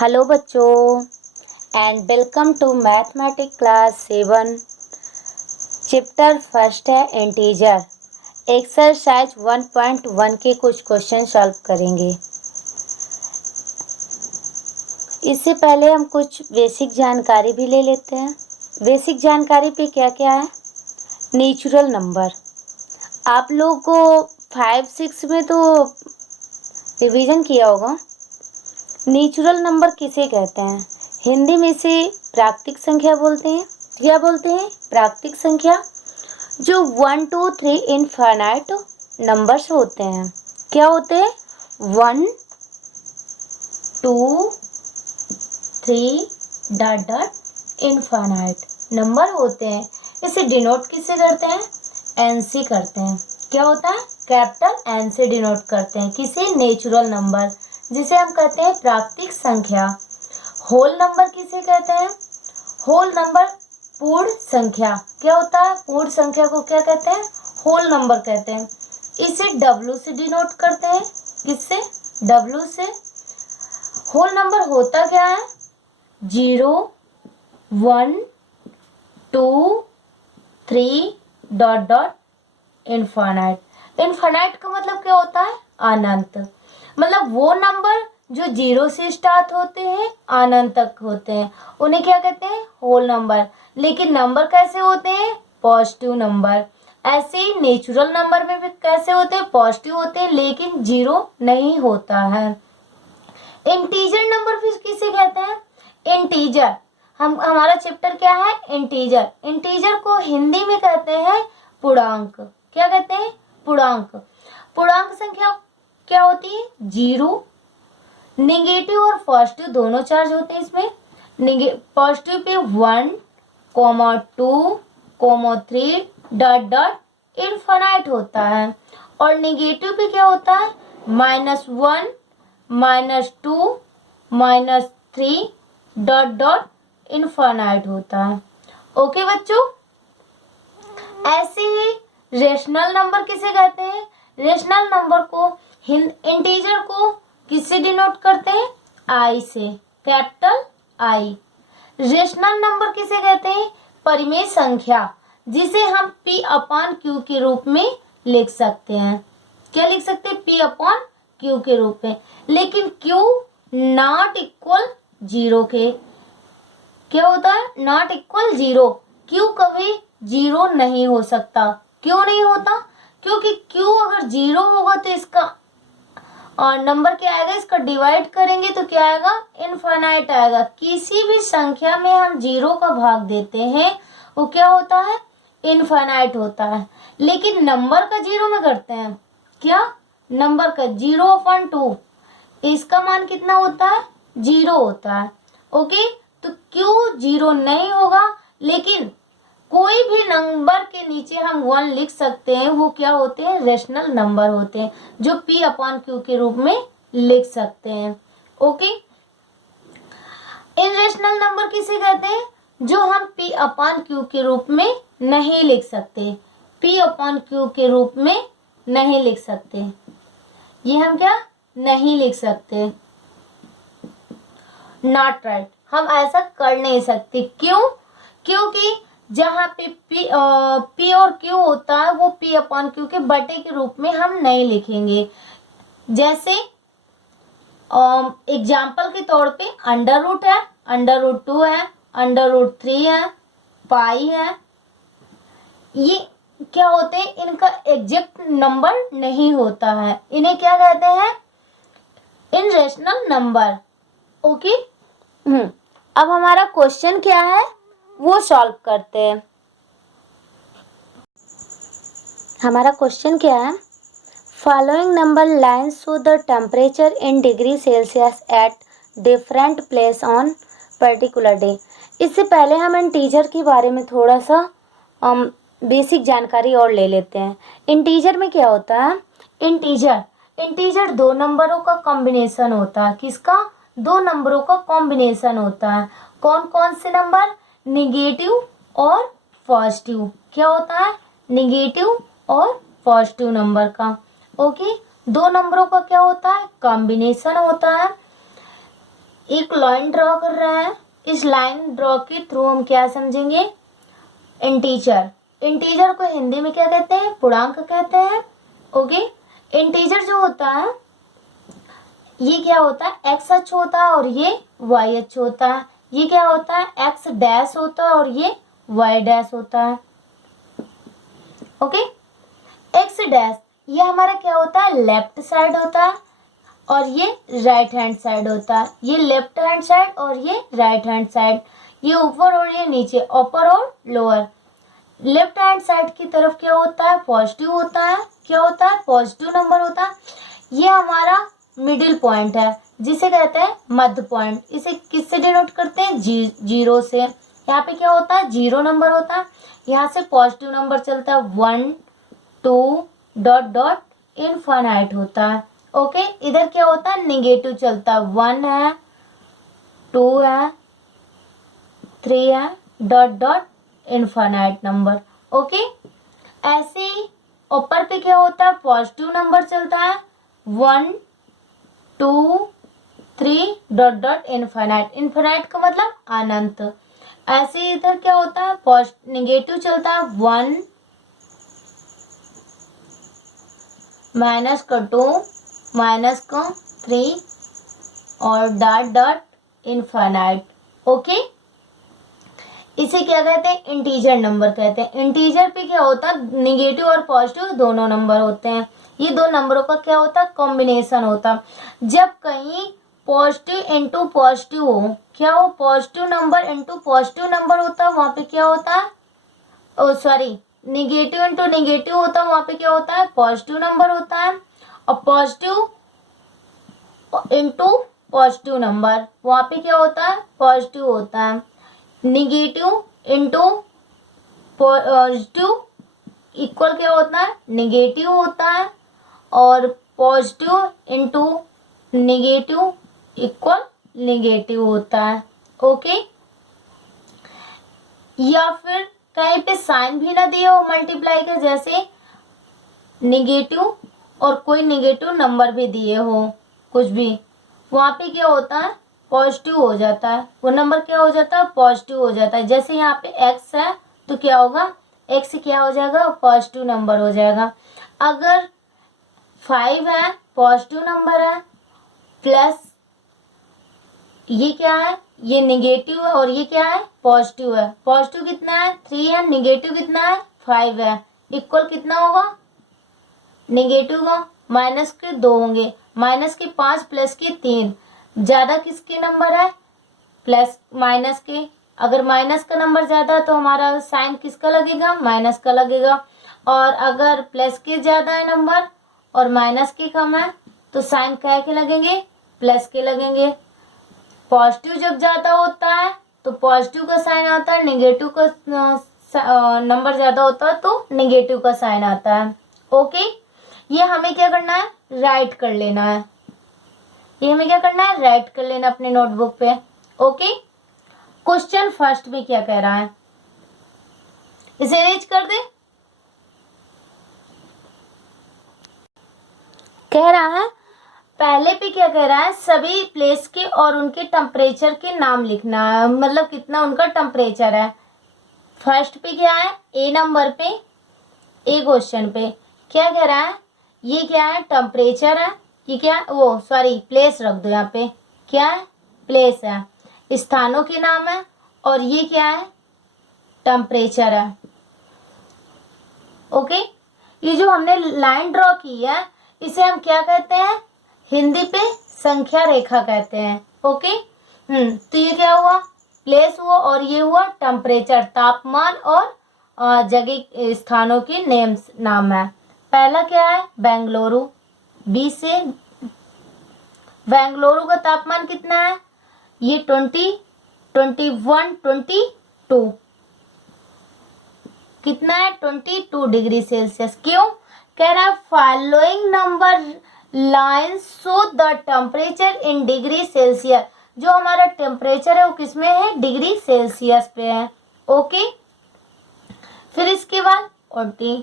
Hello बच्चों and welcome to mathematics class 7 chapter first है integer. Exercise 1.1 के कुछ क्वेश्चन सॉल्व करेंगे। इससे पहले हम कुछ बेसिक जानकारी भी ले लेते हैं। बेसिक जानकारी पे क्या क्या है? Natural number. आप लोग को 5-6 में तो रिवीजन किया होगा। नेचुरल नंबर किसे कहते हैं? हिंदी में इसे प्राकृतिक संख्या बोलते हैं। क्या बोलते हैं? प्राकृतिक संख्या। जो 1 2 3 इनफाइनाइट नंबर्स होते हैं। क्या होते हैं? 1 2 3 डॉट डॉट इनफाइनाइट नंबर होते हैं। इसे डिनोट किससे करते हैं? एन से करते हैं। क्या होता है? कैपिटल एन से डिनोट करते हैं। किसे? नेचुरल नंबर, जिसे हम कहते हैं प्राकृतिक संख्या। होल नंबर किसे कहते हैं? होल नंबर पूर्ण संख्या। क्या होता है? पूर्ण संख्या को क्या कहते हैं? होल नंबर कहते हैं। इसे डब्ल्यू से डिनोट करते हैं। किससे? डब्ल्यू से। होल नंबर होता क्या है? 0 1 2 3 डॉट डॉट इनफाइनाइट। इनफाइनाइट का मतलब क्या होता है? अनंत। मतलब वो नंबर जो 0 से स्टार्ट होते हैं अनंत तक होते हैं, उन्हें क्या कहते हैं? Whole number. लेकिन नंबर कैसे होते हैं? Positive number. ऐसे ही नेचुरल नंबर में भी कैसे होते हैं? पॉजिटिव होते हैं, लेकिन 0 नहीं होता है। इंटीजर नंबर फिर किसे कहते हैं? इंटीजर। हमारा चैप्टर क्या है? इंटीजर। इंटीजर को हिंदी में कहते हैं पूर्णांक। क्या कहते हैं? पूर्णांक। पूर्णांक संख्या क्या होती है? 0, नेगेटिव और पॉजिटिव दोनों चार्ज होते हैं इसमें। Positive pay 1, 2, 3 dot dot infinite होता है, और नेगेटिव पे क्या होता है? -1, -2, -3 डॉट डॉट इनफाइनाइट होता है। ओके बच्चों, ऐसे ही रेशनल नंबर किसे कहते हैं? रेशनल नंबर को इंटीजर को किससे डिनोट करते हैं? आई से, कैपिटल आई। रेशनल नंबर किसे कहते हैं? परिमेय संख्या, जिसे हम P अपॉन Q के रूप में लिख सकते हैं। क्या लिख सकते हैं? P अपॉन Q के रूप में। लेकिन Q नॉट इक्वल 0 के। क्या होता है? Not equal 0। Q कभी 0 नहीं हो सकता। क्यों नहीं होता? क्योंकि Q अगर 0 होगा तो इसका और नंबर क्या आएगा? इसका डिवाइड करेंगे तो क्या आएगा? इनफाइनाइट आएगा। किसी भी संख्या में हम 0 का भाग देते हैं वो क्या होता है? इनफाइनाइट होता है। लेकिन नंबर का 0 में करते हैं। क्या? नंबर का 0/2 इसका मान कितना होता है? 0 होता है। ओके, तो क्यों 0 नहीं होगा, लेकिन कोई भी नंबर के नीचे हम 1 लिख सकते हैं। वो क्या होते हैं? रेशनल नंबर होते हैं, जो P अपॉन Q के रूप में लिख सकते हैं। ओके, इनरेशनल नंबर किसे कहते हैं? जो हम P अपॉन Q के रूप में नहीं लिख सकते। P अपॉन Q के रूप में नहीं लिख सकते। ये हम क्या नहीं लिख सकते? नॉट राइट, हम ऐसा कर नहीं सकते। क्यों? क्योंकि जहाँ पे P और Q होता है वो P अपॉन Q के बटे के रूप में हम नहीं लिखेंगे। जैसे एग्जाम्पल के तौर पे अंडर रूट है, √2 है, √3 है, पाई है। ये क्या होते हैं? इनका एग्जैक्ट नंबर नहीं होता है। इन्हें क्या कहते हैं? इनरेशनल नंबर। ओके, अब हमारा क्वेश्चन क्या है वो सॉल्व करते हैं। हमारा क्वेश्चन क्या है? Following number line show the temperature in degree Celsius at different place on particular day. इससे पहले हम इंटीजर के बारे में थोड़ा सा बेसिक जानकारी और ले लेते हैं। इंटीजर में क्या होता है? इंटीजर 2 नंबरों का कॉम्बिनेशन होता है। किसका? 2 नंबरों का कॉम्बिनेशन होता है। कौन कौन से नंबर? नेगेटिव और पॉजिटिव। क्या होता है? नेगेटिव और पॉजिटिव नंबर का। ओके, 2 नंबरों का क्या होता है? कॉम्बिनेशन होता है। एक लाइन ड्रॉ कर रहा है, इस लाइन ड्रॉ के थ्रू हम क्या समझेंगे, इंटीजर। इंटीजर को हिंदी में क्या कहते हैं, पूर्णांक कहते हैं। ओके, इंटीजर जो होता है ये क्या होता है, एक्स अक्ष होता है और ये वाई अक्ष होता है। ये क्या होता है, एक्स डैश होता है और ये वाई डैश होता है। ओके, एक्स डैश ये हमारा क्या होता है, लेफ्ट साइड होता है और ये राइट हैंड साइड होता है। ये लेफ्ट हैंड साइड और ये राइट हैंड साइड, ये ऊपर और ये नीचे, अपर और लोअर। लेफ्ट हैंड साइड की तरफ क्या होता है, पॉजिटिव होता है। क्या होता है, पॉजिटिव नंबर होता है। ये हमारा मिडिल पॉइंट है जिसे कहते हैं मध्य पॉइंट। इसे किससे डिनोट करते हैं, जीरो से। यहाँ पे क्या होता है, जीरो नंबर होता है। यहाँ से पॉजिटिव नंबर चलता है 1 2 डॉट डॉट इनफाइनाइट होता है। ओके, इधर क्या होता है, निगेटिव चलता है, 1 है, 2 है, 3 है, dot dot infinite number. Okay, ऐसे ही ऊपर पे क्या होता है, पॉजिटिव नंबर चलता है, 1 2 3 डॉट डॉट इनफाइनाइट। इनफाइनाइट का मतलब अनंत। ऐसे ही इधर क्या होता है, निगेटिव चलता है, 1 माइनस का 2 माइनस का 3 और डॉट डॉट इनफाइनाइट। ओके, इसे क्या कहते हैं, इंटीजर नंबर कहते हैं। इंटीजर पे क्या होता है, निगेटिव और पॉजिटिव दोनों नंबर होते हैं। ये दो नंबरों का क्या होता है, कॉम्बिनेशन होता है। जब कहीं पॉजिटिव इंटू पॉजिटिव हो, क्या हो, positive number into positive number होता है, वहां पे क्या होता है, ओ सॉरी, निगेटिव इंटू निगेटिव होता है, वहां पे क्या होता है, पॉजिटिव नंबर होता है। और पॉजिटिव इंटू पॉजिटिव नंबर, वहां पे क्या होता है, पॉजिटिव होता है। निगेटिव इंटू पॉजिटिव इक्वल क्या होता है, निगेटिव होता है। और positive into negative equal negative होता है। ओके, या फिर कहीं पे साइन भी ना दिया हो मल्टीप्लाई के, जैसे निगेटिव और कोई निगेटिव नंबर भी दिए हो, कुछ भी, वहाँ पे क्या होता है, पॉजिटिव हो जाता है। वो नंबर क्या हो जाता है, पॉजिटिव हो जाता है। जैसे यहाँ पे एक्स है तो क्या होगा, एक्स क्या हो जाएगा, पॉजिटिव नंबर हो जाएगा। अगर 5 है, पॉजिटिव नंबर है, प्लस ये क्या है, ये निगेटिव है और ये क्या है, पॉजिटिव है। पॉजिटिव कितना है, 3 है, निगेटिव कितना है, 5 है, इक्वल कितना होगा, निगेटिव का माइनस के 2 होंगे, माइनस के 5 प्लस के 3, ज़्यादा किसके नंबर है, प्लस माइनस के। अगर माइनस का नंबर ज़्यादा है तो हमारा साइन किसका लगेगा, माइनस का लगेगा। और अगर प्लस के ज़्यादा है नंबर और माइनस के कम है तो साइन क्या के लगेंगे, प्लस के लगेंगे। पॉजिटिव जब ज़्यादा होता है तो पॉजिटिव का साइन आता है, निगेटिव का नंबर ज़्यादा होता है तो निगेटिव का साइन आता है। ओके, ये हमें क्या करना है, राइट कर लेना है। ये हमें क्या करना है, राइट कर लेना अपने नोटबुक पे। ओके, क्वेश्चन फर्स्ट में क्या कह रहा है, इसे अरेंज कर दे। कह रहा है, पहले पे क्या कह रहा है, सभी प्लेस के और उनके टेम्परेचर के नाम लिखना है, मतलब कितना उनका टेम्परेचर है। फर्स्ट पे क्या है, ए नंबर पे, ए क्वेश्चन पे क्या कह रहा है, ये क्या है, टेम्परेचर है। ये क्या है, वो सॉरी प्लेस रख दो यहाँ पे, क्या है, प्लेस है, स्थानों के नाम है। और ये क्या है, टेम्परेचर है। ओके, ये जो हमने लाइन ड्रॉ की है इसे हम क्या कहते हैं, हिंदी पे संख्या रेखा कहते हैं। ओके, तो ये क्या हुआ, प्लेस हुआ और ये हुआ टेम्परेचर, तापमान और जगह स्थानों के नेम्स नाम है। पहला क्या है, बेंगलुरु, बी से बेंगलुरु का तापमान कितना है, ये 20 21 22 कितना है, 22 डिग्री सेल्सियस। क्यों, कह रहा है following number lines show the temperature in degree Celsius. जो हमारा टेम्परेचर है वो किसमें है, डिग्री सेल्सियस पे है। ओके, फिर इसके बाद ओटी,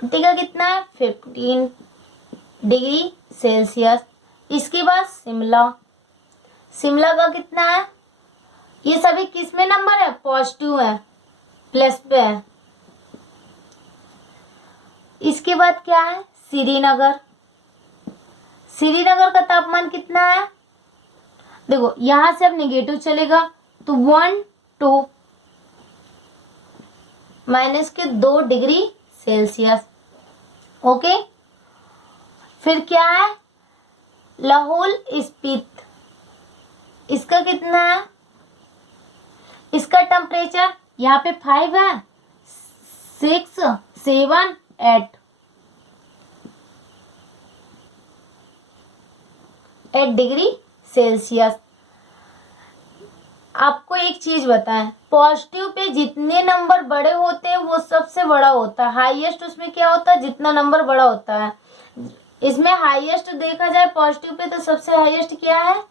ओटी का कितना है, 15 डिग्री सेल्सियस। इसके बाद शिमला, शिमला का कितना है? ये सभी किस में नंबर है? पॉजिटिव है, प्लस पे है। इसके बाद क्या है? श्रीनगर। श्रीनगर का तापमान कितना है? देखो यहां से अब नेगेटिव चलेगा तो 1 2 माइनस के 2 डिग्री सेल्सियस। ओके, फिर क्या है? लाहौल स्पीति, इसका कितना है? इसका टेम्परेचर यहाँ पे 5 है, 6 7 8 डिग्री सेल्सियस। आपको एक चीज बताएं, पॉजिटिव पे जितने नंबर बड़े होते हैं वो सबसे बड़ा होता है, हाईएस्ट उसमें क्या होता है? जितना नंबर बड़ा होता है। इसमें हाईएस्ट देखा जाए पॉजिटिव पे तो सबसे हाईएस्ट क्या है?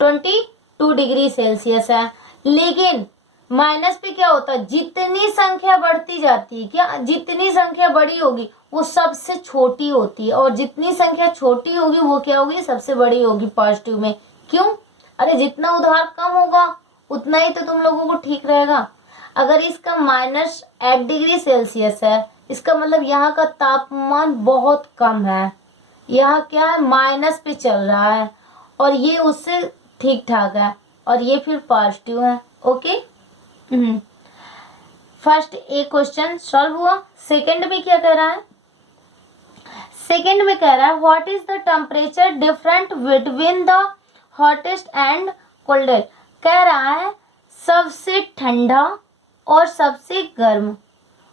22 डिग्री सेल्सियस है। लेकिन माइनस पे क्या होता है? जितनी संख्या बढ़ती जाती है, क्या जितनी संख्या बड़ी होगी वो सबसे छोटी होती है, और जितनी संख्या छोटी होगी वो क्या होगी? सबसे बड़ी होगी पॉजिटिव में। क्यों? अरे जितना उधार कम होगा उतना ही तो तुम लोगों को ठीक रहेगा। अगर इसका -8 डिग्री सेल्सियस है, इसका मतलब यहाँ का तापमान बहुत कम है, यहाँ क्या है? माइनस पे चल रहा है, और ये उससे ठीक ठाक है, और ये फिर पॉजिटिव है। ओके, फर्स्ट एक क्वेश्चन सॉल्व हुआ। सेकंड में क्या कह रहा है? सेकंड में कह रहा है what is the temperature different between the hottest and coldest. कह रहा है सबसे ठंडा और सबसे गर्म।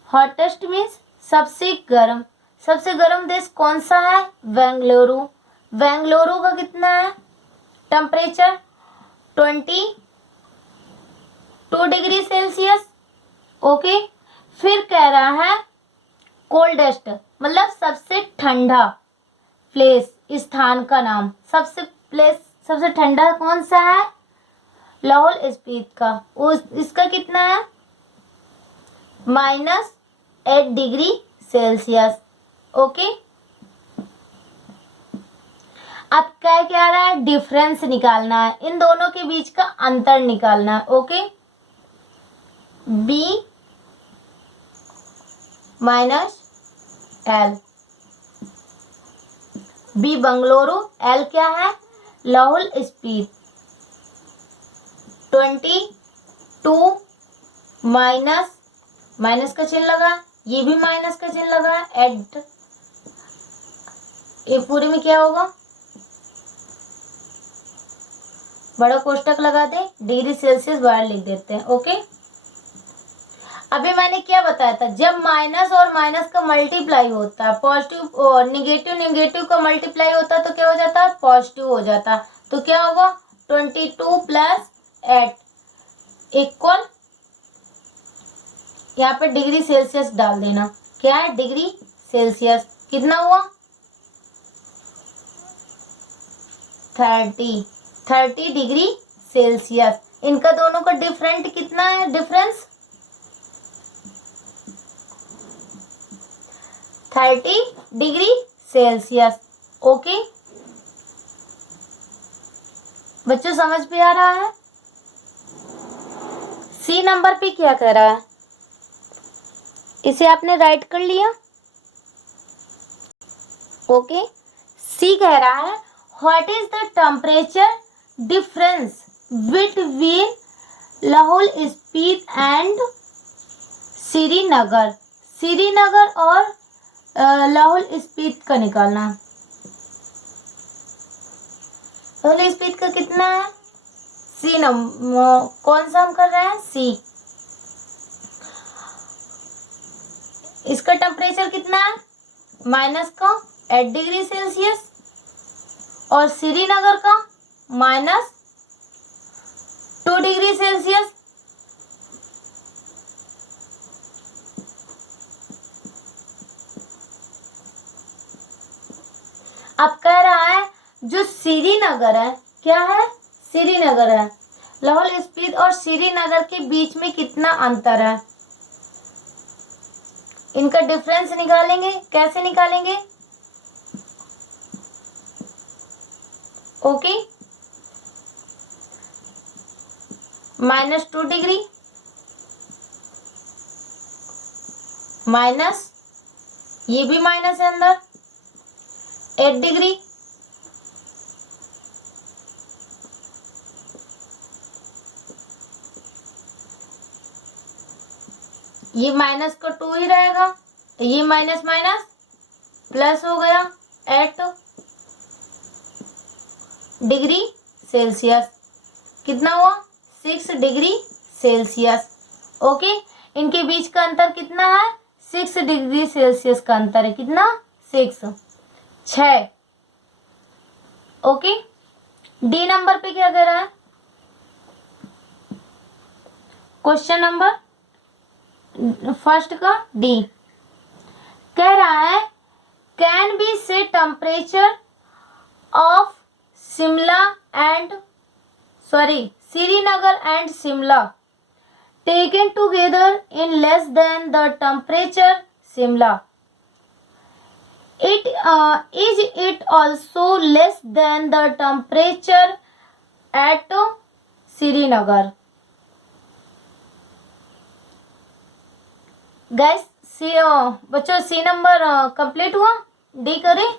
हॉटेस्ट मीन्स सबसे गर्म। सबसे गर्म देश कौन सा है? बेंगलुरु। बेंगलुरु का कितना है टेम्परेचर? 22 degree Celsius. ओके, फिर कह रहा है कोल्डेस्ट मतलब सबसे ठंडा प्लेस, स्थान का नाम। सबसे ठंडा कौन सा है? लाहौल स्पीति का। इसका कितना है? -8 डिग्री सेल्सियस। ओके, अब क्या कह रहा है? डिफरेंस निकालना है, इन दोनों के बीच का अंतर निकालना है। Okay, B - L। B Bengaluru, L क्या है? लाहौल स्पीति। 22 माइनस का चिन्ह लगा, ये भी माइनस का चिन्ह लगा है, एड। ये पूरे में क्या होगा? बड़ा कोष्टक लगा दे, डिग्री सेल्सियस बाहर लिख देते हैं। ओके, अभी मैंने क्या बताया था? जब माइनस और माइनस का मल्टीप्लाई होता है, पॉजिटिव और निगेटिव का मल्टीप्लाई होता है तो क्या हो जाता है? पॉजिटिव हो जाता है। तो क्या होगा? 22 + 8 इक्वल, यहाँ पे डिग्री सेल्सियस डाल देना। क्या है? Degree Celsius. कितना हुआ? 30 डिग्री सेल्सियस। इनका दोनों का डिफरेंट कितना है? Difference 30 degree Celsius. ओके बच्चों, समझ में आ रहा है? सी नंबर पे क्या कह रहा है? इसे आपने राइट कर लिया। ओके, सी कह रहा है what is the temperature difference between Lahaul Spiti and Srinagar. Srinagar और लाहौल स्पीति का निकालना। लाहौल स्पीति का कितना है? सी नंबर कौन सा हम कर रहे हैं? सी। इसका टेम्परेचर कितना है? -8 डिग्री सेल्सियस, और श्रीनगर का -2 डिग्री सेल्सियस। अब कह रहा है जो श्रीनगर है, क्या है? श्रीनगर है। लाहौल स्पीति और श्रीनगर के बीच में कितना अंतर है? इनका डिफरेंस निकालेंगे। कैसे निकालेंगे? ओके, -2 डिग्री माइनस, ये भी माइनस है अंदर, 8 डिग्री, ये माइनस का 2 ही रहेगा, ये माइनस माइनस प्लस हो गया 8 डिग्री सेल्सियस। कितना हुआ? 6 डिग्री सेल्सियस। ओके, इनके बीच का अंतर कितना है? 6 डिग्री सेल्सियस का अंतर है। कितना? 6। ओके, डी नंबर पे क्या कह रहा है? क्वेश्चन नंबर फर्स्ट का डी कह रहा है can be say temperature of Srinagar and Shimla taken together in less than the temperature Shimla. Is it also less than the temperature at Srinagar? Guys, बच्चों सी नंबर कंप्लीट हुआ, डी करें।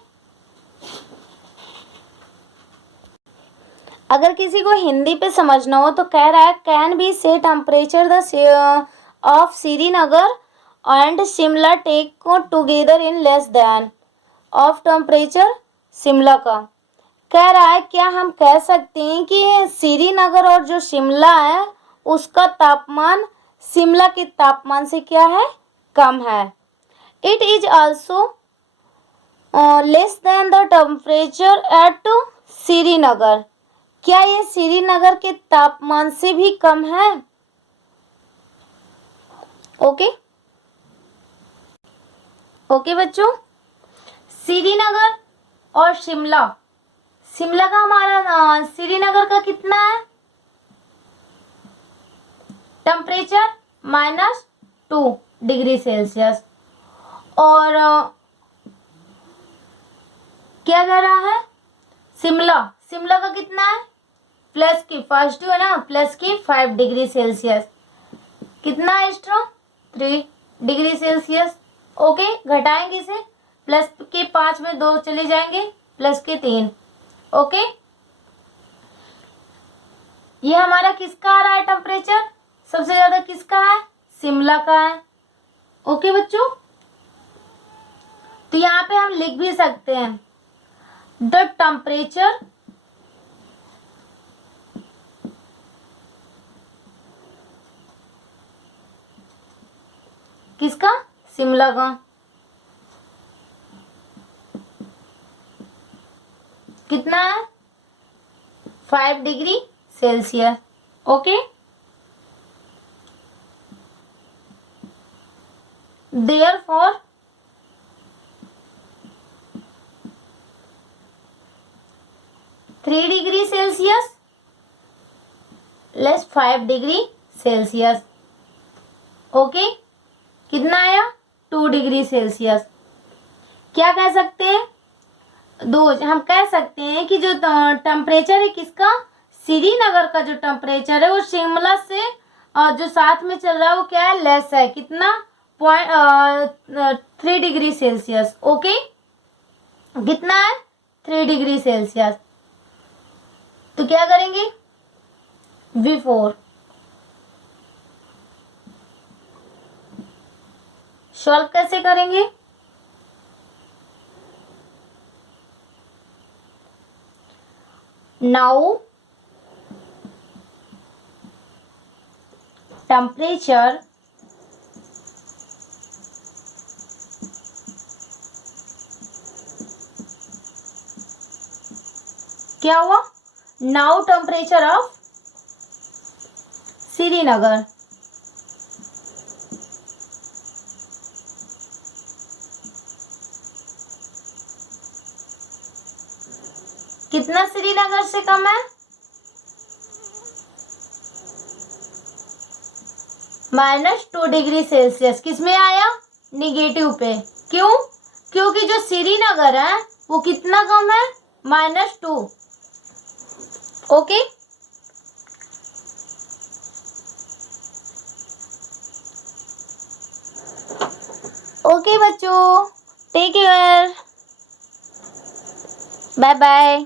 अगर किसी को हिंदी पे समझना हो तो कह रहा है can be say temperature of Srinagar and Shimla take together in less than of temperature Shimla का। कह रहा है क्या हम कह सकते हैं कि श्रीनगर और जो शिमला है उसका तापमान शिमला के तापमान से क्या है? कम है। It is also less than the temperature at Srinagar. क्या ये श्रीनगर के तापमान से भी कम है? ओके बच्चों, श्रीनगर और शिमला का हमारा श्रीनगर का कितना है टेम्परेचर? -2 degree Celsius. और क्या कह रहा है? शिमला का कितना है? +2 है ना, +5 डिग्री सेल्सियस। कितना एक्स्ट्रा? 3 degree Celsius. ओके, घटाएंगे इसे, +5 में 2 चले जाएंगे, +3। ओके, ये हमारा किसका आ रहा है टेम्परेचर? सबसे ज्यादा किसका है? शिमला का है। ओके बच्चों, तो यहाँ पे हम लिख भी सकते हैं द टेम्परेचर किसका? शिमला का। कितना है? 5 degree Celsius. Okay, therefore three degree Celsius less 5 degree Celsius. Okay, कितना आया? 2 डिग्री सेल्सियस। क्या कह सकते हैं? हम कह सकते हैं कि जो टेम्परेचर है किसका? श्रीनगर का जो टेम्परेचर है वो शिमला से जो साथ में चल रहा है वो क्या है? लेस है। कितना? 3 डिग्री सेल्सियस। ओके, कितना है? 3 डिग्री सेल्सियस। तो क्या करेंगे? V4 सॉल्व कैसे करेंगे? नाउ टेम्परेचर क्या हुआ? नाउ टेम्परेचर ऑफ श्रीनगर कितना श्रीनगर से कम है? -2 डिग्री सेल्सियस। किसमें आया? निगेटिव पे। क्यों? क्योंकि जो श्रीनगर है वो कितना कम है? -2। ओके, ओके बच्चों, टेक केयर, बाय बाय।